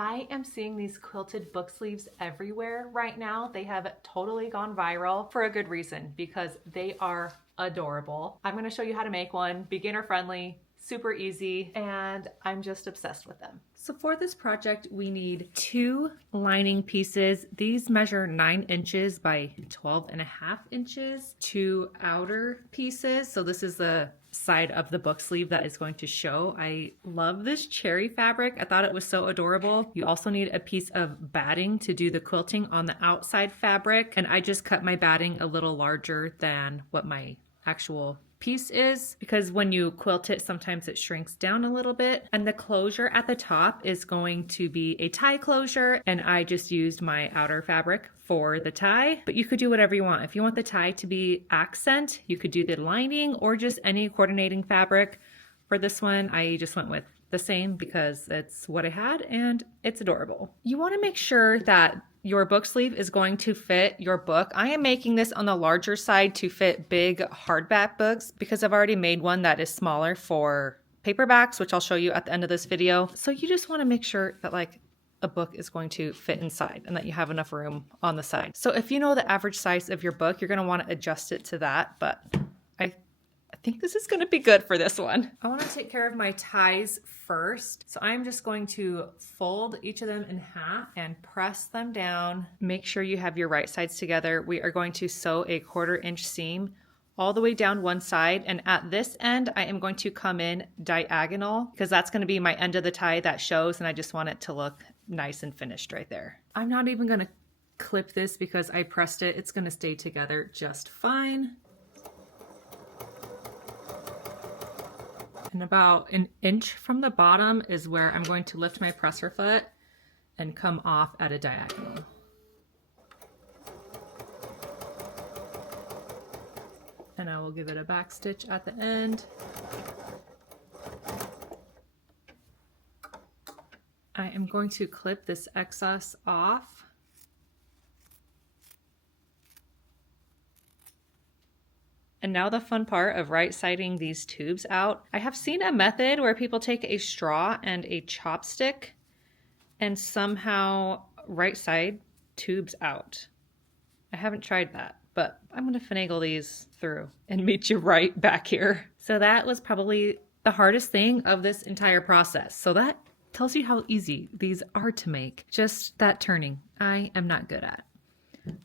I am seeing these quilted book sleeves everywhere right now. They have totally gone viral for a good reason because they are adorable. I'm gonna show you how to make one, beginner friendly, super easy, and I'm just obsessed with them. So for this project, we need 2 lining pieces. These measure 9 inches by 12.5 inches. 2 outer pieces. So this is the side of the book sleeve that is going to show. I love this cherry fabric. I thought it was so adorable. You also need a piece of batting to do the quilting on the outside fabric. And I just cut my batting a little larger than what my actual piece is, because when you quilt it, sometimes it shrinks down a little bit. And the closure at the top is going to be a tie closure, and I just used my outer fabric for the tie, but you could do whatever you want. If you want the tie to be accent, you could do the lining or just any coordinating fabric. For this one, I just went with the same because it's what I had and it's adorable. You want to make sure that your book sleeve is going to fit your book. I am making this on the larger side to fit big hardback books because I've already made one that is smaller for paperbacks, which I'll show you at the end of this video. So you just want to make sure that like a book is going to fit inside and that you have enough room on the side. So if you know the average size of your book, you're going to want to adjust it to that, but I think this is going to be good for this one. I want to take care of my ties first. So I'm just going to fold each of them in half and press them down. Make sure you have your right sides together. We are going to sew a 1/4 inch seam all the way down one side. And at this end, I am going to come in diagonal because that's going to be my end of the tie that shows. And I just want it to look nice and finished right there. I'm not even going to clip this because I pressed it. It's going to stay together just fine. And about 1 inch from the bottom is where I'm going to lift my presser foot and come off at a diagonal. And I will give it a back stitch at the end. I am going to clip this excess off. And now the fun part of right-siding these tubes out. I have seen a method where people take a straw and a chopstick and somehow right side tubes out. I haven't tried that, but I'm gonna finagle these through and meet you right back here. So that was probably the hardest thing of this entire process. So that tells you how easy these are to make. Just that turning, I am not good at.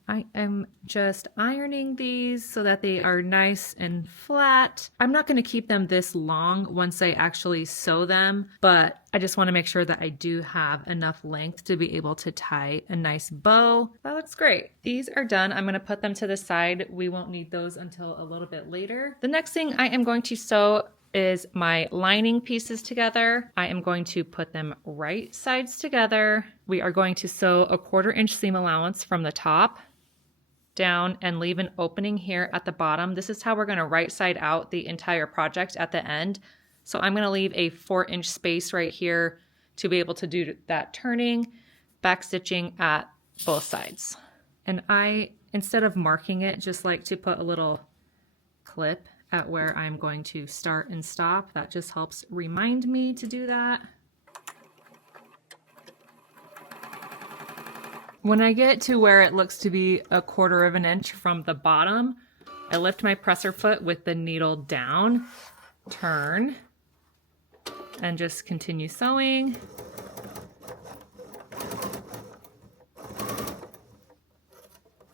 I am just ironing these so that they are nice and flat. I'm not going to keep them this long once I actually sew them, but I just want to make sure that I do have enough length to be able to tie a nice bow. That looks great. These are done. I'm going to put them to the side. We won't need those until a little bit later. The next thing I am going to sew is my lining pieces together. I am going to put them right sides together. We are going to sew a 1/4 inch seam allowance from the top down and leave an opening here at the bottom. This is how we're going to right side out the entire project at the end. So I'm going to leave a 4 inch space right here to be able to do that turning, back stitching at both sides. And I, instead of marking it, just like to put a little clip at where I'm going to start and stop. That just helps remind me to do that. When I get to where it looks to be a 1/4 inch from the bottom, I lift my presser foot with the needle down, turn, and just continue sewing.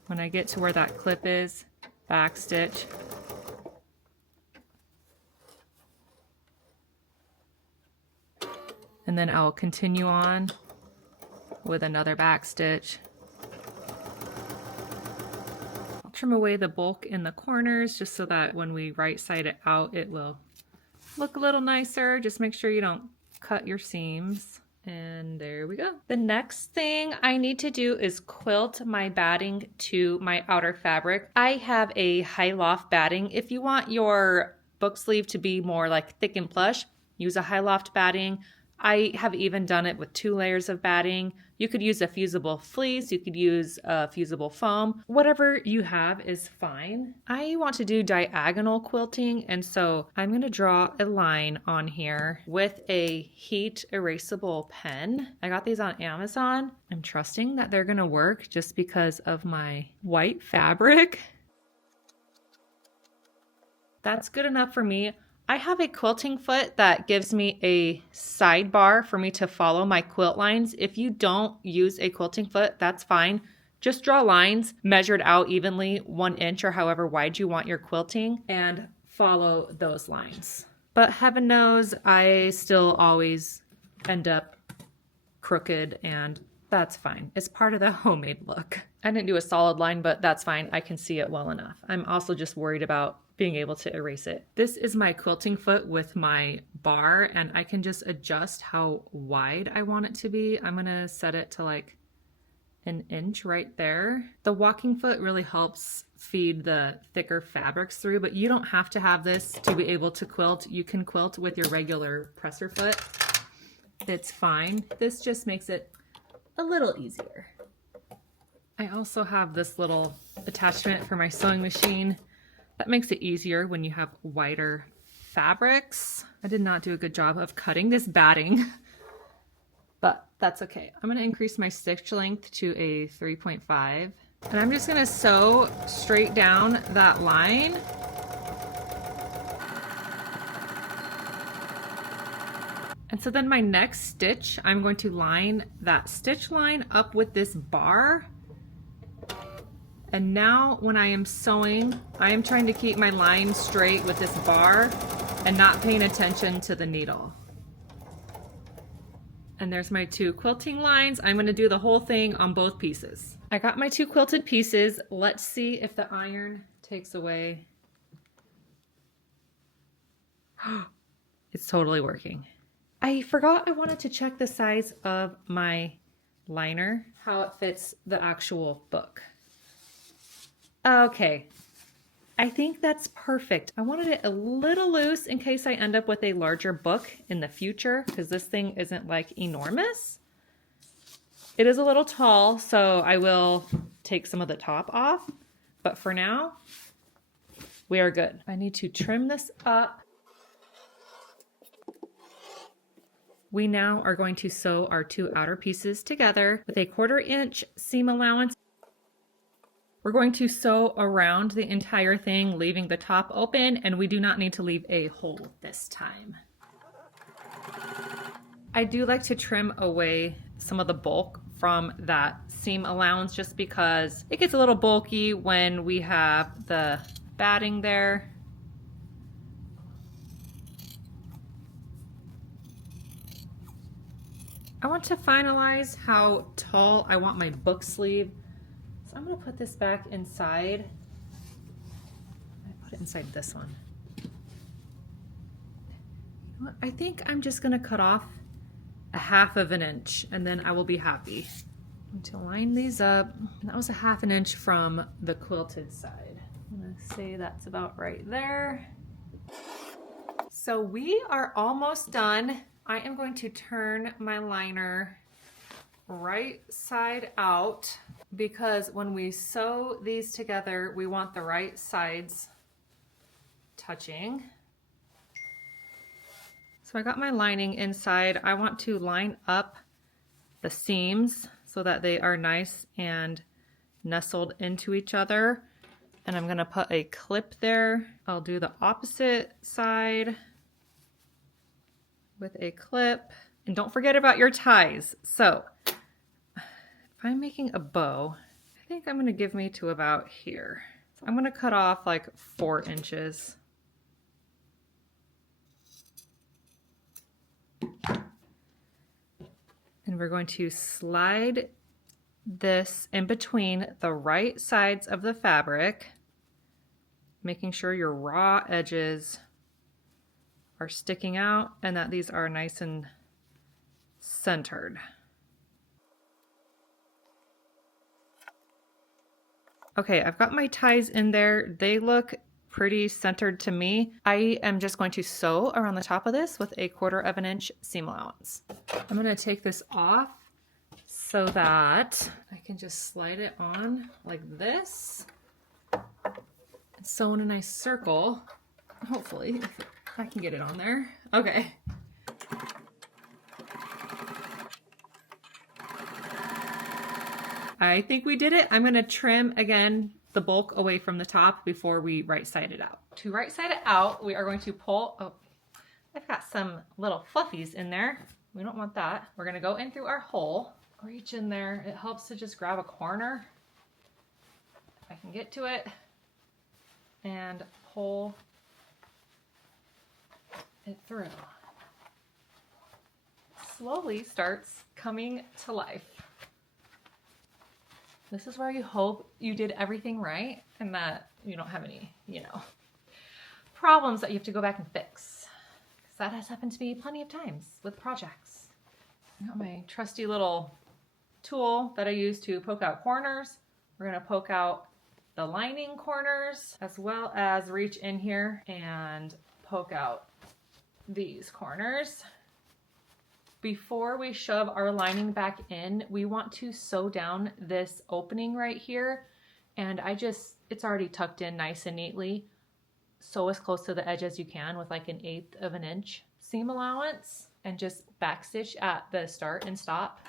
When I get to where that clip is, back stitch. And then I'll continue on with another back stitch. I'll trim away the bulk in the corners just so that when we right side it out, it will look a little nicer. Just make sure you don't cut your seams. And there we go. The next thing I need to do is quilt my batting to my outer fabric. I have a high loft batting. If you want your book sleeve to be more like thick and plush, use a high loft batting. I have even done it with 2 layers of batting. You could use a fusible fleece, you could use a fusible foam. Whatever you have is fine. I want to do diagonal quilting, and so I'm going to draw a line on here with a heat erasable pen. I got these on Amazon. I'm trusting that they're going to work just because of my white fabric. That's good enough for me. I have a quilting foot that gives me a sidebar for me to follow my quilt lines. If you don't use a quilting foot, that's fine. Just draw lines measured out evenly, 1 inch or however wide you want your quilting, and follow those lines. But heaven knows I still always end up crooked, and that's fine. It's part of the homemade look. I didn't do a solid line, but that's fine. I can see it well enough. I'm also just worried about being able to erase it. This is my quilting foot with my bar, and I can just adjust how wide I want it to be. I'm gonna set it to like 1 inch right there. The walking foot really helps feed the thicker fabrics through, but you don't have to have this to be able to quilt. You can quilt with your regular presser foot. It's fine. This just makes it a little easier. I also have this little attachment for my sewing machine. That makes it easier when you have wider fabrics. I did not do a good job of cutting this batting, but that's okay. I'm gonna increase my stitch length to a 3.5, and I'm just gonna sew straight down that line. And so then my next stitch, I'm going to line that stitch line up with this bar. And now when I am sewing, I am trying to keep my line straight with this bar and not paying attention to the needle. And there's my 2 quilting lines. I'm gonna do the whole thing on both pieces. I got my 2 quilted pieces. Let's see if the iron takes away. It's totally working. I forgot I wanted to check the size of my liner, how it fits the actual book. Okay, I think that's perfect. I wanted it a little loose in case I end up with a larger book in the future, because this thing isn't like enormous. It is a little tall, so I will take some of the top off, but for now, we are good. I need to trim this up. We now are going to sew our 2 outer pieces together with a 1/4 inch seam allowance. We're going to sew around the entire thing, leaving the top open, and we do not need to leave a hole this time. I do like to trim away some of the bulk from that seam allowance just because it gets a little bulky when we have the batting there. I want to finalize how tall I want my book sleeve. So I'm gonna put this back inside. I put it inside this one. I think I'm just gonna cut off a 1/2 inch and then I will be happy. I'm going to line these up. That was a 1/2 inch from the quilted side. I'm gonna say that's about right there. So we are almost done. I am going to turn my liner right side out because when we sew these together, we want the right sides touching. So I got my lining inside. I want to line up the seams so that they are nice and nestled into each other. And I'm gonna put a clip there. I'll do the opposite side with a clip. And don't forget about your ties. So if I'm making a bow, I think I'm gonna give me to about here. So I'm gonna cut off like 4 inches. And we're going to slide this in between the right sides of the fabric, making sure your raw edges are sticking out and that these are nice and centered. Okay, I've got my ties in there. They look pretty centered to me. I am just going to sew around the top of this with a 1/4 inch seam allowance. I'm gonna take this off so that I can just slide it on like this and sew in a nice circle. Hopefully I can get it on there. Okay. I think we did it. I'm gonna trim again the bulk away from the top before we right side it out. To right side it out, we are going to pull, oh, I've got some little fluffies in there. We don't want that. We're gonna go in through our hole, reach in there. It helps to just grab a corner, if I can get to it, and pull it through. Slowly starts coming to life. This is where you hope you did everything right and that you don't have any, problems that you have to go back and fix. Because that has happened to me plenty of times with projects. I got my trusty little tool that I use to poke out corners. We're gonna poke out the lining corners as well as reach in here and poke out these corners. Before we shove our lining back in, we want to sew down this opening right here. And it's already tucked in nice and neatly. Sew as close to the edge as you can with like 1/8 inch seam allowance and just backstitch at the start and stop.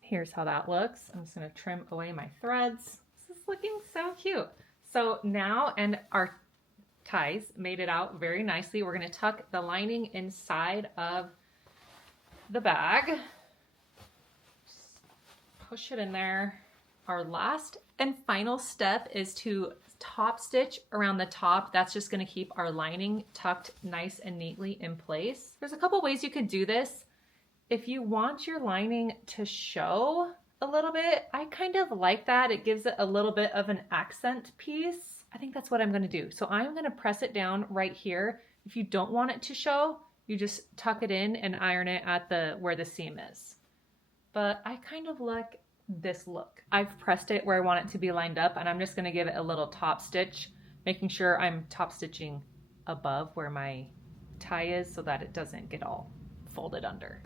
Here's how that looks. I'm just gonna trim away my threads. This is looking so cute. So now, and our ties made it out very nicely. We're going to tuck the lining inside of the bag. Just push it in there. Our last and final step is to top stitch around the top. That's just going to keep our lining tucked nice and neatly in place. There's a couple ways you could do this. If you want your lining to show a little bit, I kind of like that. It gives it a little bit of an accent piece. I think that's what I'm gonna do. So I'm gonna press it down right here. If you don't want it to show, you just tuck it in and iron it at where the seam is. But I kind of like this look. I've pressed it where I want it to be lined up, and I'm just gonna give it a little top stitch, making sure I'm top stitching above where my tie is so that it doesn't get all folded under.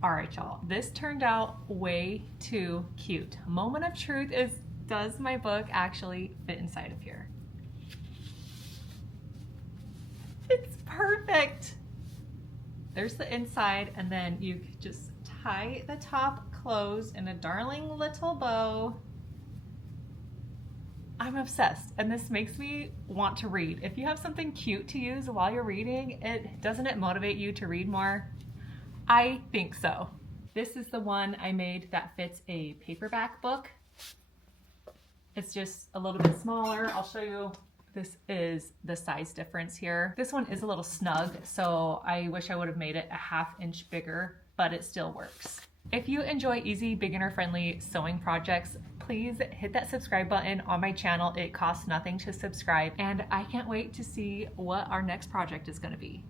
All right, y'all, this turned out way too cute. Moment of truth is, does my book actually fit inside of here? It's perfect. There's the inside, and then you just tie the top closed in a darling little bow. I'm obsessed, and this makes me want to read. If you have something cute to use while you're reading, doesn't it motivate you to read more? I think so. This is the one I made that fits a paperback book. It's just a little bit smaller. I'll show you. This is the size difference here. This one is a little snug, so I wish I would have made it a 1/2 inch bigger, but it still works. If you enjoy easy, beginner-friendly sewing projects, please hit that subscribe button on my channel. It costs nothing to subscribe, and I can't wait to see what our next project is going to be.